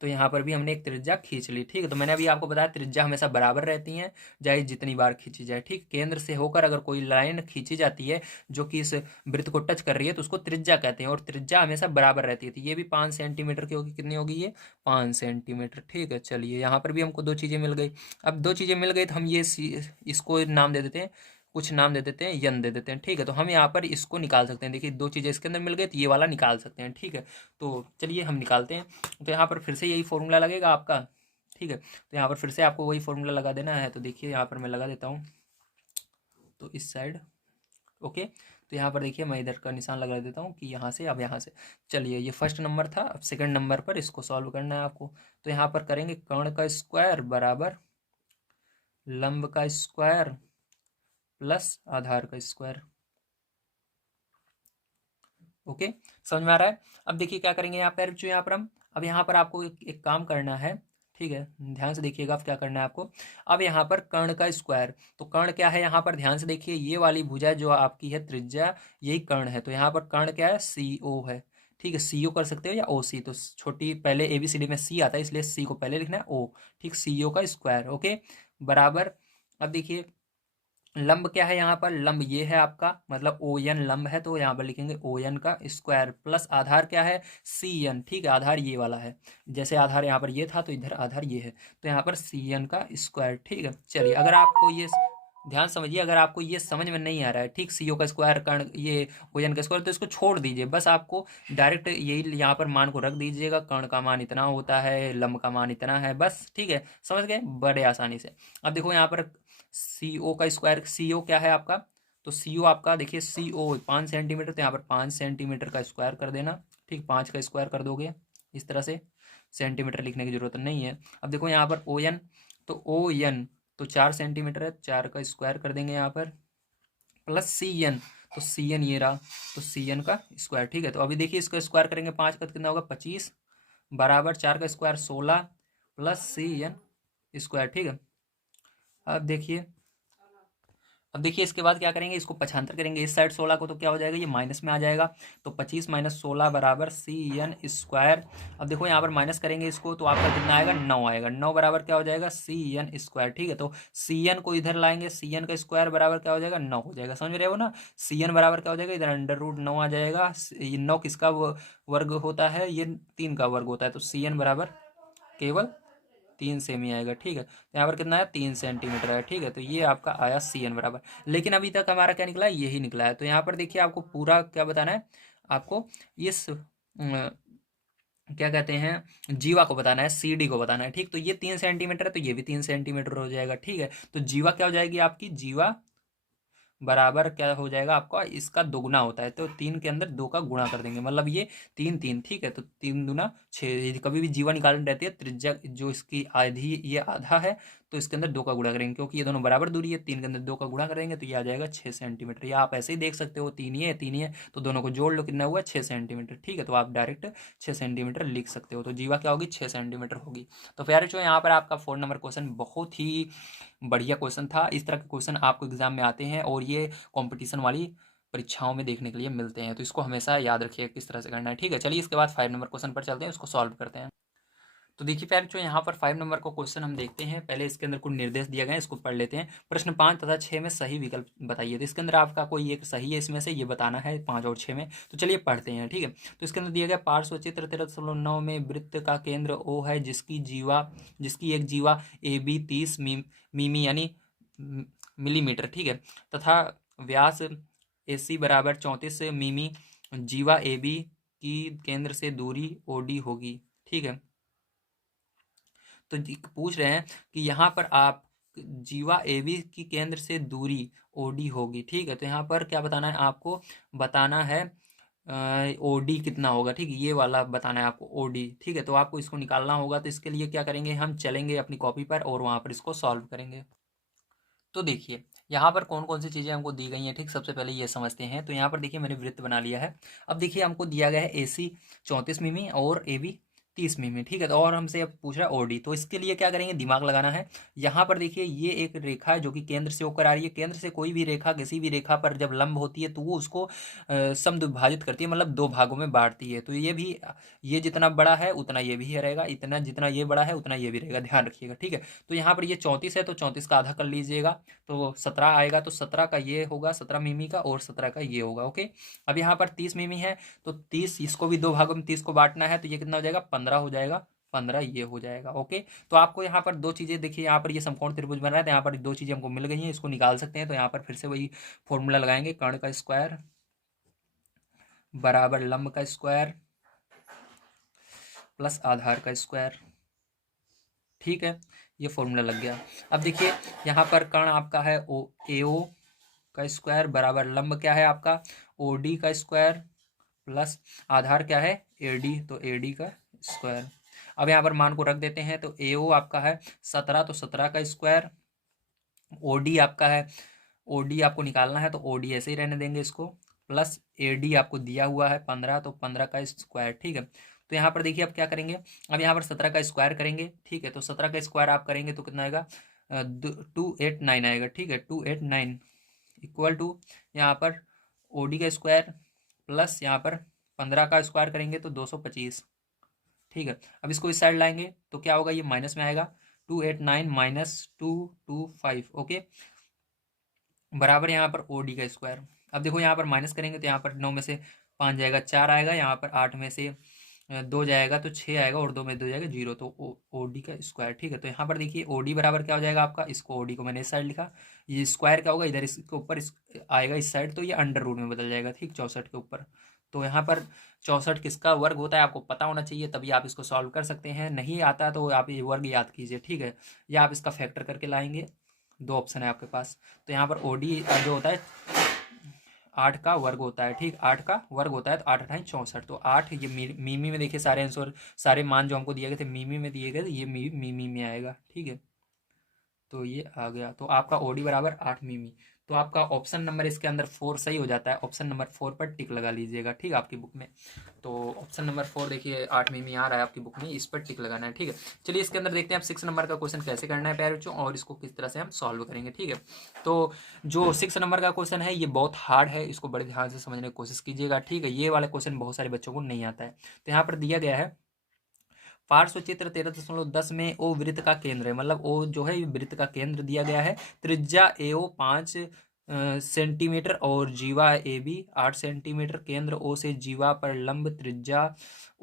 तो यहाँ पर भी हमने एक त्रिज्या खींच ली। ठीक है, तो मैंने अभी आपको बताया त्रिज्या हमेशा बराबर रहती हैं, चाहे जितनी बार खींची जाए। ठीक, केंद्र से होकर अगर कोई लाइन खींची जाती है जो कि इस वृत्त को टच कर रही है तो उसको त्रिज्या कहते हैं, और त्रिज्या हमेशा बराबर रहती है। तो ये भी 5 सेंटीमीटर की होगी, कितनी होगी ये, 5 सेंटीमीटर। ठीक है, चलिए यहाँ पर भी हमको दो चीज़ें मिल गई। अब दो चीज़ें मिल गई तो हम ये इसको नाम दे देते हैं, कुछ नाम दे देते हैं, यन दे देते हैं। ठीक है, तो हम यहाँ पर इसको निकाल सकते हैं। देखिए दो चीज़ें इसके अंदर मिल गई तो ये वाला निकाल सकते हैं। ठीक है, तो चलिए हम निकालते हैं। तो यहाँ पर फिर से यही फॉर्मूला लगेगा आपका। ठीक है, तो यहाँ पर फिर से आपको वही फॉर्मूला लगा देना है। तो देखिए यहाँ पर मैं लगा देता हूँ, तो इस साइड ओके। तो यहाँ पर देखिए मैं इधर का निशान लगा देता हूँ कि यहाँ से, अब यहाँ से। चलिए ये फर्स्ट नंबर था, अब सेकंड नंबर पर इसको सॉल्व करना है आपको। तो यहाँ पर करेंगे कर्ण का स्क्वायर बराबर लंब का स्क्वायर प्लस आधार का स्क्वायर। ओके, समझ में आ रहा है। अब देखिए क्या करेंगे यहाँ पर, जो यहाँ पर हम, अब यहाँ पर आपको एक काम करना है। ठीक है, ध्यान से देखिएगा अब क्या करना है आपको। अब यहाँ पर कर्ण का स्क्वायर, तो कर्ण क्या है यहाँ पर, ध्यान से देखिए, ये वाली भुजा जो आपकी है त्रिज्या, यही कर्ण है। तो यहाँ पर कर्ण क्या है, सी ओ है। ठीक है, सी ओ कर सकते हो या ओ सी, तो छोटी पहले ए बी सी डी में सी आता है, इसलिए सी को पहले लिखना है ओ। ठीक, सी ओ का स्क्वायर। ओके, बराबर, अब देखिए लंब क्या है यहाँ पर, लंब ये है आपका, मतलब ओ एन लंब है, तो यहाँ पर लिखेंगे ओ एन का स्क्वायर प्लस आधार क्या है, सी एन। ठीक है, आधार ये वाला है, जैसे आधार यहाँ पर ये था तो इधर आधार ये है, तो यहाँ पर सी एन का स्क्वायर। ठीक है, चलिए अगर आपको ये ध्यान समझिए, अगर आपको ये समझ में नहीं आ रहा है, ठीक, सी ओ का स्क्वायर कर्ण ये ओ एन का स्क्वायर, तो इसको छोड़ दीजिए, बस आपको डायरेक्ट यही यहाँ पर मान को रख दीजिएगा, कर्ण का मान इतना होता है, लंब का मान इतना है, बस। ठीक है, समझ गए बड़े आसानी से। अब देखो यहाँ पर सी ओ का स्क्वायर, सी ओ क्या है आपका, तो सी ओ आपका देखिए, सी ओ 5 सेंटीमीटर, तो यहाँ पर 5 सेंटीमीटर का स्क्वायर कर देना। ठीक, 5 का स्क्वायर कर दोगे इस तरह से, सेंटीमीटर लिखने की जरूरत नहीं है। अब देखो यहाँ पर ओ एन, तो ओ एन तो 4 सेंटीमीटर है, 4 का स्क्वायर कर देंगे यहाँ पर, प्लस सी एन, तो सी एन ये रहा, तो सी एन का स्क्वायर। ठीक है, तो अभी देखिए इसको स्क्वायर करेंगे, 5 का कितना होगा, 25, बराबर 4 का square 16 plus C N square. ठीक है, अब देखिए, अब देखिए इसके बाद क्या करेंगे, इसको पक्षांतर करेंगे इस साइड 16 को, तो क्या हो जाएगा, ये माइनस में आ जाएगा, तो 25 माइनस 16 बराबर सी एन स्क्वायर। अब देखो यहाँ पर माइनस करेंगे इसको, तो आपका कितना आएगा, 9 आएगा, 9 बराबर क्या हो जाएगा, सी एन स्क्वायर। ठीक है, तो सी एन को इधर लाएंगे, सी एन का स्क्वायर बराबर क्या हो जाएगा, 9 हो जाएगा, समझ रहे हो ना। सी एन बराबर क्या हो जाएगा, इधर अंडर रूट 9 आ जाएगा, ये 9 किसका वर्ग होता है, ये 3 का वर्ग होता है, तो सी एन बराबर केवल 3 सेमी आएगा। ठीक है, तो यहाँ पर कितना है, 3 सेंटीमीटर है। ठीक है, तो ये आपका आया सी एन बराबर, लेकिन अभी तक हमारा क्या निकला है, यही निकला है। तो यहाँ पर देखिए आपको पूरा क्या बताना है, आपको इस क्या कहते हैं, जीवा को बताना है, सी डी को बताना है। ठीक, तो ये 3 सेंटीमीटर है, तो ये भी 3 सेंटीमीटर हो जाएगा। ठीक है, तो जीवा क्या हो जाएगी आपकी, जीवा बराबर क्या हो जाएगा आपका, इसका दोगुना होता है, तो 3 के अंदर 2 का गुणा कर देंगे, मतलब ये 3 3। ठीक है, तो 3 दूना 6, कभी भी जीवा निकालनी रहती है, त्रिज्या जो इसकी आधी, ये आधा है, तो इसके अंदर 2 का गुणा करेंगे, क्योंकि ये दोनों बराबर दूरी है, 3 के अंदर 2 का गुणा करेंगे तो ये आ जाएगा 6 सेंटीमीटर। या आप ऐसे ही देख सकते हो, 3 ही है 3 ही है, तो दोनों को जोड़ लो, कितना हुआ, 6 सेंटीमीटर। ठीक है, तो आप डायरेक्ट 6 सेंटीमीटर लिख सकते हो, तो जीवा क्या होगी, 6 सेंटीमीटर होगी। तो प्यारे जो यहाँ पर आपका 4 नंबर क्वेश्चन बहुत ही बढ़िया क्वेश्चन था। इस तरह के क्वेश्चन आपको एग्जाम में आते हैं और ये कंपटीशन वाली परीक्षाओं में देखने के लिए मिलते हैं, तो इसको हमेशा याद रखिए किस तरह से करना है। ठीक है, चलिए इसके बाद 5 नंबर क्वेश्चन पर चलते हैं, उसको सॉल्व करते हैं। तो देखिए प्यारे जो यहाँ पर 5 नंबर का क्वेश्चन हम देखते हैं, पहले इसके अंदर कुछ निर्देश दिए गए हैं, इसको पढ़ लेते हैं। प्रश्न 5 तथा 6 में सही विकल्प बताइए। तो इसके अंदर आपका कोई एक सही है, इसमें से ये बताना है 5 और 6 में। तो चलिए पढ़ते हैं। ठीक है, तो इसके अंदर दिया गया पार्श्व चित्र 13.9 में वृत्त का केंद्र ओ है, जिसकी एक जीवा ए बी 30 मिमी यानी मिलीमीटर, ठीक है, तथा व्यास ए सी बराबर 34 मिमी, जीवा ए बी की केंद्र से दूरी ओ डी होगी। ठीक है, तो पूछ रहे हैं कि यहाँ पर आप जीवा ए बी की केंद्र से दूरी ओ डी होगी। ठीक है, तो यहाँ पर क्या बताना है आपको, बताना है ओडी कितना होगा, ठीक है, ये वाला बताना है आपको ओडी, ठीक है। तो आपको इसको निकालना होगा, तो इसके लिए क्या करेंगे, हम चलेंगे अपनी कॉपी पर और वहाँ पर इसको सॉल्व करेंगे। तो देखिए यहाँ पर कौन कौन सी चीज़ें हमको दी गई हैं, ठीक, सबसे पहले ये समझते हैं। तो यहाँ पर देखिए मैंने वृत्त बना लिया है। अब देखिए हमको दिया गया है AC 34 मिमी और AB 30 मिमी, ठीक है। तो और हमसे अब पूछ रहा है OD, तो इसके लिए क्या करेंगे, दिमाग लगाना है। यहाँ पर देखिए ये एक रेखा है जो कि केंद्र से होकर आ रही है। केंद्र से कोई भी रेखा किसी भी रेखा पर जब लंब होती है तो वो उसको समद्विभाजित करती है, मतलब दो भागों में बांटती है। तो ये भी, ये जितना बड़ा है उतना ये भी रहेगा, इतना जितना ये बड़ा है उतना ये भी रहेगा, ध्यान रखिएगा, ठीक है। तो यहाँ पर ये 34 है तो 34 का आधा कर लीजिएगा, तो 17 आएगा। तो 17 का ये होगा, 17 मिमी का, और 17 का ये होगा, ओके। अब यहाँ पर 30 मिमी है, तो 30 इसको भी दो भागों में 30 को बांटना है, तो ये कितना हो जाएगा, 15 हो जाएगा, 15 ये हो जाएगा, ओके। तो आपको यहाँ पर दो चीज़ें देखिए, यहाँ पर ये समकोण त्रिभुज बन रहा है, तो यहाँ पर दो चीज़ें हमको मिल गई हैं, इसको निकाल सकते हैं। तो यहाँ पर फिर से वही फॉर्मूला लगाएंगे, कर्ण का स्क्वायर बराबर लंब का स्क्वायर प्लस आधार का स्क्वायर, ठीक है, ये फॉर्मूला लग गया। अब देखिए यहाँ पर कर्ण आपका है AO का स्क्वायर बराबर लंब क्या है आपका OD का स्क्वायर प्लस आधार क्या है AD, तो AD का स्क्वायर। अब यहाँ पर मान को रख देते हैं, तो AO आपका है 17, तो 17 का स्क्वायर, OD आपका है, OD आपको निकालना है तो OD ऐसे ही रहने देंगे इसको, प्लस AD आपको दिया हुआ है 15, तो 15 का स्क्वायर, ठीक है। तो यहाँ पर देखिए अब क्या करेंगे, अब यहाँ पर 17 का स्क्वायर करेंगे, ठीक है। तो 17 का स्क्वायर आप करेंगे तो कितना आएगा, 289 आएगा, ठीक है, 289 इक्वल टू यहाँ पर OD का स्क्वायर प्लस यहाँ पर 15 का स्क्वायर करेंगे तो 225, ठीक है। अब इसको इस साइड लाएंगे तो क्या होगा, ये माइनस में आएगा, 289 माइनस 225, ओके, बराबर यहाँ पर OD का स्क्वायर। अब देखो यहाँ पर माइनस करेंगे तो यहाँ पर 9 में से 5 जाएगा 4 आएगा, यहाँ पर 8 में से 2 जाएगा तो 6 आएगा, और 2 में 2 जाएगा 0, तो OD का स्क्वायर, ठीक है। तो यहाँ पर देखिए OD बराबर क्या हो जाएगा आपका, इसको OD को मैंने इस साइड लिखा, ये स्क्वायर क्या होगा इधर इसके ऊपर इस आएगा इस साइड, तो ये अंडर रूट में बदल जाएगा, ठीक, 64 के ऊपर। तो यहाँ पर 64 किसका वर्ग होता है आपको पता होना चाहिए, तभी आप इसको सॉल्व कर सकते हैं। नहीं आता तो आप ये वर्ग याद कीजिए, ठीक है, या आप इसका फैक्टर करके लाएंगे। दो ऑप्शन है आपके पास। तो यहाँ पर OD जो होता है 8 का वर्ग होता है, ठीक, 8 का वर्ग होता है, तो 8 अठाई 64, तो 8 ये मिमी में देखिए सारे आंसर, सारे मान जो हमको दिए गए थे मिमी में दिए गए थे, ये मिमी में आएगा, ठीक है। तो ये आ गया, तो आपका OD बराबर 8 मिमी। तो आपका ऑप्शन नंबर इसके अंदर 4 सही हो जाता है, ऑप्शन नंबर 4 पर टिक लगा लीजिएगा, ठीक है, आपकी बुक में। तो ऑप्शन नंबर 4 देखिए 8 मिमी आ रहा है आपकी बुक में, इस पर टिक लगाना है, ठीक है। चलिए इसके अंदर देखते हैं आप 6 नंबर का क्वेश्चन कैसे करना है प्यारे बच्चों, और इसको किस तरह से हम सॉल्व करेंगे, ठीक है। तो जो 6 नंबर का क्वेश्चन है ये बहुत हार्ड है, इसको बड़े ध्यान से समझने की कोशिश कीजिएगा, ठीक है। ये वाला क्वेश्चन बहुत सारे बच्चों को नहीं आता है। तो यहाँ पर दिया गया है पार्श्व चित्र 13.10 में ओ वृत्त का केंद्र है, मतलब ओ जो है वृत्त का केंद्र दिया गया है, त्रिज्या AO 5 सेंटीमीटर और जीवा AB 8 सेंटीमीटर, केंद्र O से जीवा पर लंब त्रिज्या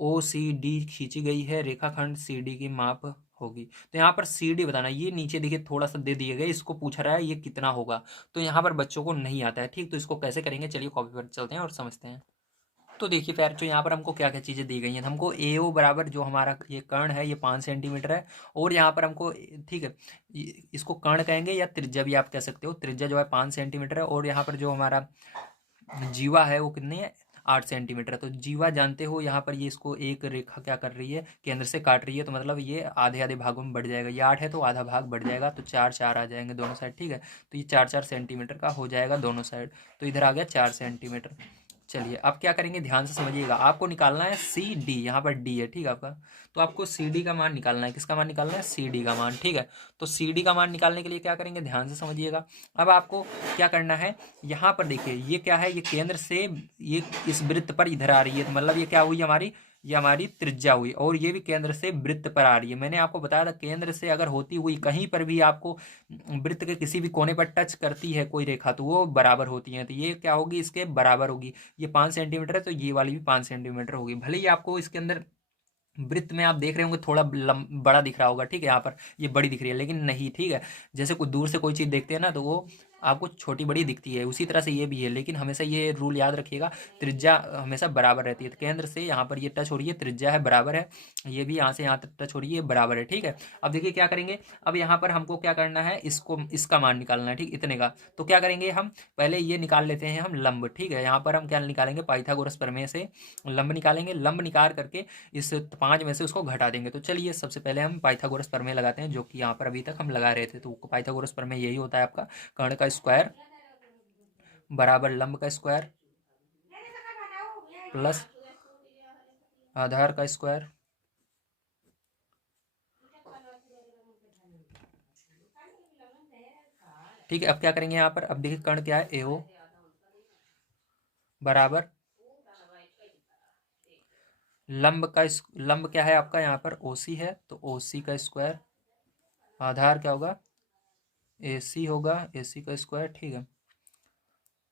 OCD खींची गई है, रेखाखंड CD की माप होगी। तो यहाँ पर CD बताना, ये नीचे देखिए थोड़ा सा दे दिए गए, इसको पूछ रहा है ये कितना होगा, तो यहाँ पर बच्चों को नहीं आता है, ठीक। तो इसको कैसे करेंगे, चलिए कॉपी पर चलते हैं और समझते हैं। तो देखिए प्यार, जो यहाँ पर हमको क्या क्या चीज़ें दी गई हैं, हमको AO बराबर जो हमारा ये कर्ण है ये 5 सेंटीमीटर है, और यहाँ पर हमको, ठीक है, इसको कर्ण कहेंगे या त्रिज्या भी आप कह सकते हो, त्रिज्या जो है 5 सेंटीमीटर है, और यहाँ पर जो हमारा जीवा है वो कितनी है, 8 सेंटीमीटर है। तो जीवा जानते हो, यहाँ पर ये इसको एक रेखा क्या कर रही है, केंद्र से काट रही है, तो मतलब ये आधे आधे भागों में बढ़ जाएगा, ये 8 है तो आधा भाग बढ़ जाएगा, तो 4 4 आ जाएंगे दोनों साइड, ठीक है। तो ये 4 4 सेंटीमीटर का हो जाएगा दोनों साइड, तो इधर आ गया 4 सेंटीमीटर। चलिए अब क्या करेंगे, ध्यान से समझिएगा, आपको निकालना है CD, यहाँ पर D है, ठीक है आपका। तो आपको CD का मान निकालना है, किसका मान निकालना है, CD का मान, ठीक है। तो CD का मान निकालने के लिए क्या करेंगे, ध्यान से समझिएगा। अब आपको क्या करना है, यहाँ पर देखिए ये क्या है, ये केंद्र से ये इस वृत्त पर इधर आ रही है, तो मतलब ये क्या हुई हमारी, ये हमारी त्रिज्या हुई, और ये भी केंद्र से वृत्त पर आ रही है। मैंने आपको बताया था केंद्र से अगर होती हुई कहीं पर भी आपको वृत्त के किसी भी कोने पर टच करती है कोई रेखा, तो वो बराबर होती है, तो ये क्या होगी, इसके बराबर होगी। ये 5 सेंटीमीटर है तो ये वाली भी 5 सेंटीमीटर होगी, भले ही आपको इसके अंदर वृत्त में आप देख रहे होंगे थोड़ा बड़ा दिख रहा होगा, ठीक है, यहाँ पर ये बड़ी दिख रही है, लेकिन नहीं, ठीक है। जैसे कोई दूर से कोई चीज़ देखते हैं ना, तो वो आपको छोटी बड़ी दिखती है, उसी तरह से ये भी है। लेकिन हमेशा ये रूल याद रखिएगा, त्रिज्या हमेशा बराबर रहती है। तो केंद्र से यहाँ पर ये टच हो रही है, त्रिज्या है बराबर है, ये भी यहाँ से यहाँ तक टच हो रही है, बराबर है, ठीक है। अब देखिए क्या करेंगे, अब यहाँ पर हमको क्या करना है, इसको इसका मान निकालना है, ठीक, इतने का। तो क्या करेंगे हम, पहले ये निकाल लेते हैं हम लंब, ठीक है। यहाँ पर हम क्या निकालेंगे, पाइथागोरस प्रमेय से लंब निकालेंगे। लंब निकाल करके इस 5 में से उसको घटा देंगे। तो चलिए सबसे पहले हम पाइथागोरस प्रमेय लगाते हैं, जो कि यहाँ पर अभी तक हम लगा रहे थे। तो पाइथागोरस प्रमेय यही होता है आपका, कर्ण का स्क्वायर बराबर लंब का स्क्वायर प्लस आधार का स्क्वायर, ठीक है। अब क्या करेंगे यहाँ पर, अब देखिए कर्ण क्या है, एओ बराबर लंब क्या है आपका यहाँ पर, ओसी है, तो ओसी का स्क्वायर, आधार क्या होगा, एसी होगा, एसी का स्क्वायर, ठीक है।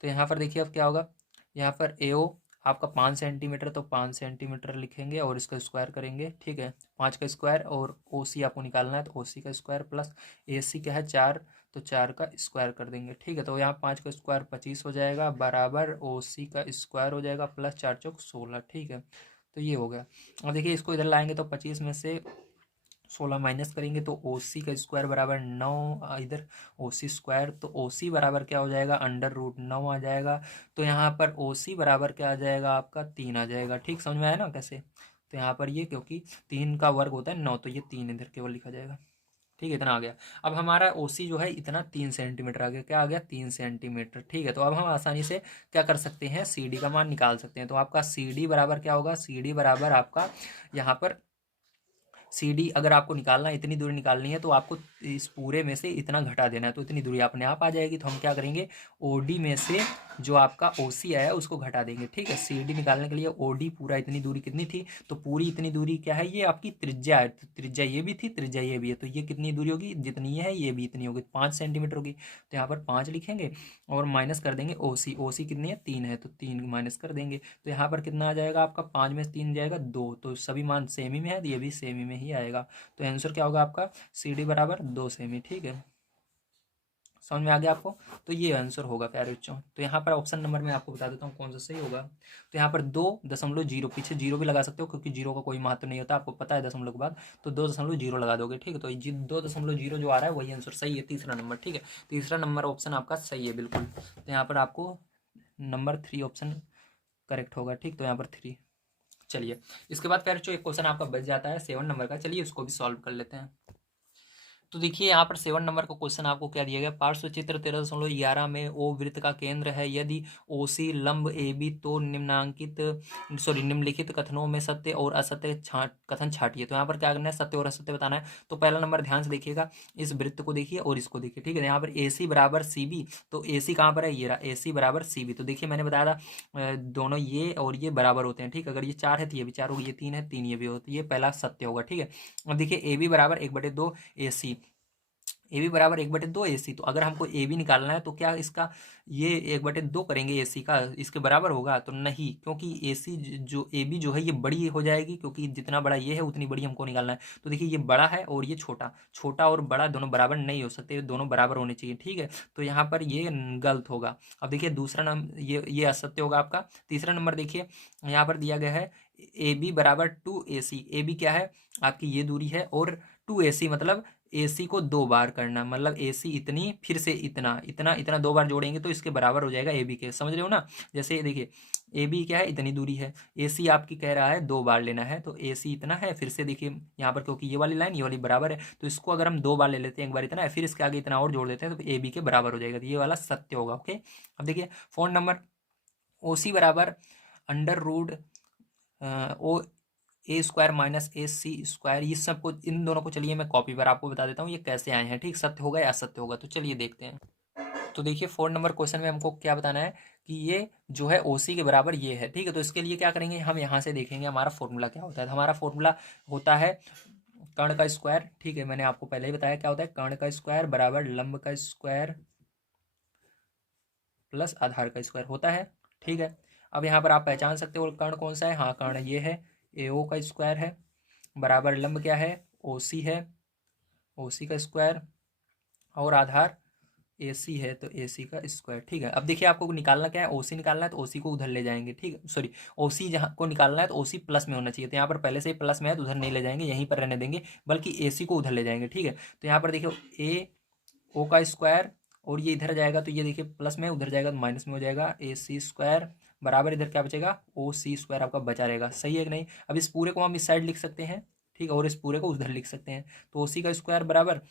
तो यहाँ पर देखिए अब क्या होगा, यहाँ पर एओ आपका 5 सेंटीमीटर, तो 5 सेंटीमीटर लिखेंगे और इसका स्क्वायर करेंगे, ठीक है। 5 का स्क्वायर, और ओसी आपको निकालना है, तो ओसी का स्क्वायर प्लस एसी क्या है 4, तो 4 का स्क्वायर कर देंगे, ठीक है। तो यहाँ 5 का स्क्वायर 25 हो जाएगा, बराबर ओसी का स्क्वायर हो जाएगा प्लस 4 चौक 16, ठीक है। तो ये हो गया। अब देखिए इसको इधर लाएंगे तो 25 में से 16 माइनस करेंगे तो ओसी का स्क्वायर बराबर 9, इधर ओसी स्क्वायर, तो ओसी बराबर क्या हो जाएगा, अंडर रूट 9 आ जाएगा। तो यहाँ पर ओसी बराबर क्या आ जाएगा आपका, 3 आ जाएगा, ठीक, समझ में आया ना कैसे। तो यहाँ पर ये क्योंकि 3 का वर्ग होता है 9, तो ये 3 इधर केवल लिखा जाएगा, ठीक है, इतना आ गया। अब हमारा ओसी जो है इतना 3 सेंटीमीटर आ गया, क्या आ गया, 3 सेंटीमीटर, ठीक है। तो अब हम आसानी से क्या कर सकते हैं, सी डी का मान निकाल सकते हैं। तो आपका सी डी बराबर क्या होगा, सी डी बराबर आपका यहाँ पर सी डी अगर आपको निकालना है, इतनी दूरी निकालनी है, तो आपको इस पूरे में से इतना घटा देना है, तो इतनी दूरी अपने आप आ जाएगी। तो हम क्या करेंगे, ओ डी में से जो आपका ओ सी आया है उसको घटा देंगे, ठीक है। सी डी निकालने के लिए ओ डी पूरा इतनी दूरी कितनी थी, तो पूरी इतनी दूरी क्या है, ये आपकी त्रिज्या है। तो त्रिज्या ये भी थी, त्रिज्या ये भी है, तो ये कितनी दूरी होगी, जितनी ये है ये भी इतनी होगी, 5 सेंटीमीटर होगी। तो यहाँ पर 5 लिखेंगे और माइनस कर देंगे ओ सी, ओ सी कितनी है, 3 है, तो 3 माइनस कर देंगे। तो यहाँ पर कितना आ जाएगा आपका, 5 में से 3 जाएगा 2, तो सभी मान सेमी में है, तो ये भी सेमी में ही आएगा। तो आंसर क्या होगा आपका, सी डी बराबर 2 सेमी, ठीक है। समझ में आ गया आपको। तो ये आंसर होगा प्यारे बच्चों। तो यहाँ पर ऑप्शन नंबर मैं आपको बता देता हूँ कौन सा सही होगा। तो यहाँ पर 2.0, पीछे जीरो भी लगा सकते हो क्योंकि जीरो का कोई महत्व नहीं होता, आपको पता है दशमलव के बाद। तो 2.0 लगा दोगे, ठीक है। तो 2.0 जो आ रहा है वही आंसर सही है, तीसरा नंबर, ठीक है। तीसरा नंबर ऑप्शन आपका सही है बिल्कुल। तो यहाँ पर आपको नंबर 3 ऑप्शन करेक्ट होगा, ठीक। तो यहाँ पर 3। चलिए इसके बाद फिर जो एक क्वेश्चन आपका बच जाता है 7 नंबर का, चलिए उसको भी सॉल्व कर लेते हैं। तो देखिए यहाँ पर 7 नंबर का क्वेश्चन आपको क्या दिया गया, पार्श्व चित्र 13.11 में ओ वृत्त का केंद्र है, यदि ओ सी लंब ए बी तो निम्नलिखित कथनों में सत्य और असत्य कथन छाटिए। तो यहाँ पर क्या करना है, सत्य और असत्य बताना है। तो पहला नंबर ध्यान से देखिएगा, इस वृत्त को देखिए और इसको देखिए, ठीक है। यहाँ पर ए सी बराबर सी बी, तो ए सी कहाँ पर है, ये रहा, ए सी बराबर सी बी। तो देखिए मैंने बताया था दोनों ये और ये बराबर होते हैं, ठीक। अगर ये 4 है तो ये भी 4 होगा, ये 3 है 3 ये भी होता है, ये पहला सत्य होगा, ठीक है। अब देखिए ए बी बराबर 1/2 ए सी, ए बी बराबर 1/2 ए सी। तो अगर हमको ए बी निकालना है तो क्या इसका ये 1/2 करेंगे ए सी का, इसके बराबर होगा, तो नहीं, क्योंकि ए सी जो ए बी जो है ये बड़ी हो जाएगी, क्योंकि जितना बड़ा ये है उतनी बड़ी हमको निकालना है। तो देखिए ये बड़ा है और ये छोटा, छोटा और बड़ा दोनों बराबर नहीं हो सकते, दोनों बराबर होने चाहिए, ठीक है। तो यहाँ पर ये गलत होगा। अब देखिए दूसरा नंबर ये असत्य होगा आपका। तीसरा नंबर देखिए यहाँ पर दिया गया है ए बी बराबर 2 AC। ए बी क्या है आपकी ये दूरी है, और 2 AC मतलब एसी को 2 बार करना, मतलब एसी इतनी फिर से इतना इतना इतना 2 बार जोड़ेंगे तो इसके बराबर हो जाएगा ए बी के, समझ रहे हो ना। जैसे देखिए ए बी क्या है, इतनी दूरी है, एसी आपकी कह रहा है 2 बार लेना है, तो एसी इतना है, फिर से देखिए यहाँ पर क्योंकि ये वाली लाइन ये वाली बराबर है, तो इसको अगर हम 2 बार ले लेते हैं, एक बार इतना है फिर इसके आगे इतना और जोड़ देते हैं, तो ए बी के बराबर हो जाएगा। तो ये वाला सत्य होगा, ओके। अब देखिए फोन नंबर ओ सी बराबर अंडर रूट ओ ए स्क्वायर माइनस ए सी स्क्वायर, ये सबको इन दोनों को चलिए मैं कॉपी पर आपको बता देता हूँ ये कैसे आए हैं, ठीक। सत्य होगा या असत्य होगा, तो चलिए देखते हैं। तो देखिए 4 नंबर क्वेश्चन में हमको क्या बताना है कि ये जो है ओ सी के बराबर ये है, ठीक है। तो इसके लिए क्या करेंगे, हम यहाँ से देखेंगे हमारा फॉर्मूला क्या होता है। तो हमारा फॉर्मूला होता है कर्ण का स्क्वायर, ठीक है। मैंने आपको पहले ही बताया क्या होता है, कर्ण का स्क्वायर बराबर लंब का स्क्वायर प्लस आधार का स्क्वायर होता है, ठीक है। अब यहाँ पर आप पहचान सकते हो कर्ण कौन सा है, हाँ कर्ण ये है, ए ओ का स्क्वायर है, बराबर लंब क्या है, ओ सी है, ओ सी का स्क्वायर, और आधार ए सी है तो ए सी का स्क्वायर। ठीक है, अब देखिए आपको निकालना क्या है, ओ सी निकालना है तो ओ सी को उधर ले जाएंगे। ठीक है, सॉरी, ओ सी जहाँ को निकालना है तो ओ सी प्लस में होना चाहिए, तो यहाँ पर पहले से ही प्लस में है तो उधर नहीं ले जाएंगे, यहीं पर रहने देंगे, बल्कि ए सी को उधर ले जाएंगे। ठीक है, तो यहाँ पर देखिए ए ओ का स्क्वायर, और ये इधर जाएगा तो ये देखिए प्लस में, उधर जाएगा तो माइनस में हो जाएगा, ए सी स्क्वायर बराबर इधर क्या बचेगा, ओ सी स्क्वायर आपका बचा रहेगा। सही है कि नहीं? अब इस पूरे को हम इस साइड लिख सकते हैं, ठीक है, और इस पूरे को उधर लिख सकते हैं, तो ओ सी का स्क्वायर बराबर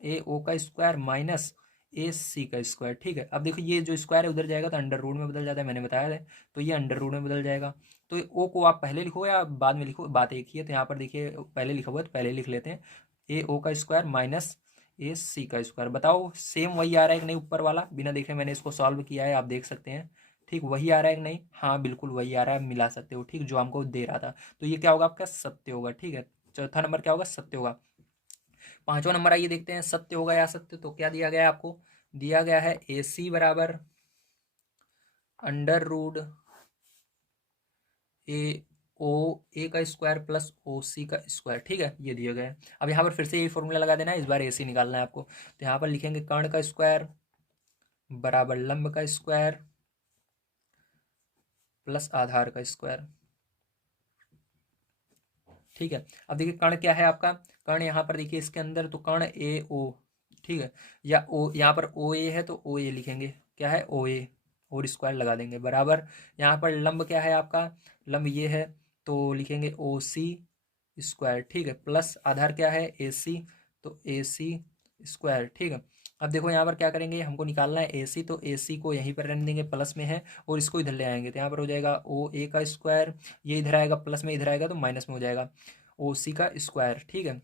ए ओ का स्क्वायर माइनस ए सी का स्क्वायर। ठीक है, अब देखो ये जो स्क्वायर है उधर जाएगा तो अंडर रूट में बदल जाता है, मैंने बताया है, तो ये अंडर रूट में बदल जाएगा। तो ओ को आप पहले लिखो या बाद में लिखो, बात एक ही है। तो यहाँ पर देखिए पहले लिखा हुआ है तो पहले लिख लेते हैं, ए ओ का स्क्वायर माइनस ए सी का स्क्वायर। बताओ सेम वही आ रहा है कि नहीं? ऊपर वाला बिना देखे मैंने इसको सॉल्व किया है, आप देख सकते हैं। ठीक, वही आ रहा है कि नहीं? हाँ बिल्कुल वही आ रहा है, मिला सकते हो। ठीक, जो हमको दे रहा था, तो ये क्या होगा आपका, सत्य होगा। ठीक है, चौथा नंबर क्या होगा, सत्य होगा। पांचवा नंबर आइए देखते हैं, सत्य होगा या असत्य। तो क्या दिया गया है आपको, दिया गया है ए सी बराबर अंडर रूट ए ओ ए का स्क्वायर प्लस ओ सी का स्क्वायर। ठीक है, ये दिया गया है। अब यहाँ पर फिर से यही फॉर्मूला लगा देना है, इस बार ए सी निकालना है आपको। तो यहाँ पर लिखेंगे कर्ण का स्क्वायर बराबर लंब का स्क्वायर प्लस आधार का स्क्वायर। ठीक है, अब देखिए कर्ण क्या है आपका, कर्ण यहाँ पर देखिए इसके अंदर, तो कर्ण ए ओ। ठीक है, या ओ, यहाँ पर ओ ए है तो ओ ए लिखेंगे, क्या है ओ ए, और स्क्वायर लगा देंगे बराबर। यहाँ पर लंब क्या है आपका, लंब ये है तो लिखेंगे ओ सी स्क्वायर। ठीक है, प्लस आधार क्या है ए सी, तो ए सी स्क्वायर। ठीक है, अब देखो यहाँ पर क्या करेंगे, हमको निकालना है ए सी, तो ए सी को यहीं पर रहने देंगे, प्लस में है, और इसको इधर ले आएंगे तो यहाँ पर हो जाएगा ओ ए का स्क्वायर, ये इधर आएगा प्लस में, इधर आएगा तो माइनस में हो जाएगा, ओ सी का स्क्वायर। ठीक है,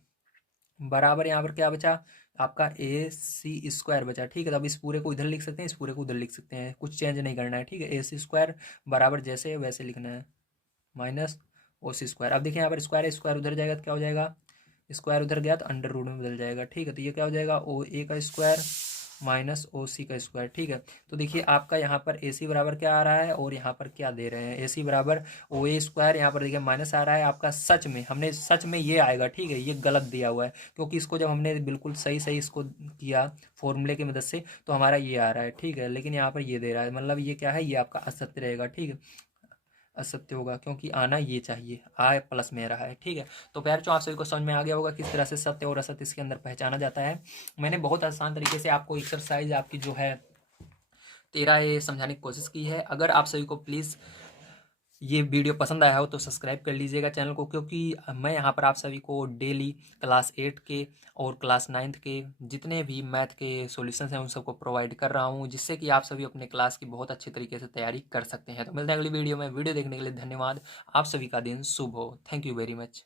बराबर यहाँ पर क्या बचा आपका, ए सी स्क्वायर बचा। ठीक है, तो अब इस पूरे को इधर लिख सकते हैं, इस पूरे को उधर लिख सकते हैं, कुछ चेंज नहीं करना है। ठीक है, ए सी स्क्वायर बराबर जैसे है वैसे लिखना है, माइनस ओ सी स्क्वायर। अब देखिए यहाँ पर स्क्वायर है, स्क्वायर उधर जाएगा तो क्या हो जाएगा, स्क्वायर उधर गया तो अंडर रूट में बदल जाएगा। ठीक है, तो ये क्या हो जाएगा, ओ ए का स्क्वायर माइनस ओ सी का स्क्वायर। ठीक है, तो देखिए आपका यहाँ पर ए सी बराबर क्या आ रहा है, और यहाँ पर क्या दे रहे हैं, ए सी बराबर ओ ए स्क्वायर, यहाँ पर देखिए माइनस आ रहा है आपका, सच में हमने सच में ये आएगा। ठीक है, ये गलत दिया हुआ है, क्योंकि इसको जब हमने बिल्कुल सही सही इसको किया फॉर्मूले की मदद से, तो हमारा ये आ रहा है। ठीक है, लेकिन यहाँ पर ये दे रहा है, मतलब ये क्या है, ये आपका असत्य रहेगा। ठीक है, असत्य होगा, क्योंकि आना ये चाहिए, आय प्लस में रहा है। ठीक है, तो प्यार जो आप सभी को समझ में आ गया होगा किस तरह से सत्य और असत्य इसके अंदर पहचाना जाता है। मैंने बहुत आसान तरीके से आपको एक्सरसाइज आपकी जो है 13 ये समझाने की कोशिश की है। अगर आप सभी को प्लीज़ ये वीडियो पसंद आया हो तो सब्सक्राइब कर लीजिएगा चैनल को, क्योंकि मैं यहाँ पर आप सभी को डेली क्लास 8 के और क्लास 9th के जितने भी मैथ के सॉल्यूशंस हैं उन सबको प्रोवाइड कर रहा हूँ, जिससे कि आप सभी अपने क्लास की बहुत अच्छी तरीके से तैयारी कर सकते हैं। तो मिलते हैं अगली वीडियो में। वीडियो देखने के लिए धन्यवाद। आप सभी का दिन शुभ हो। Thank you very much.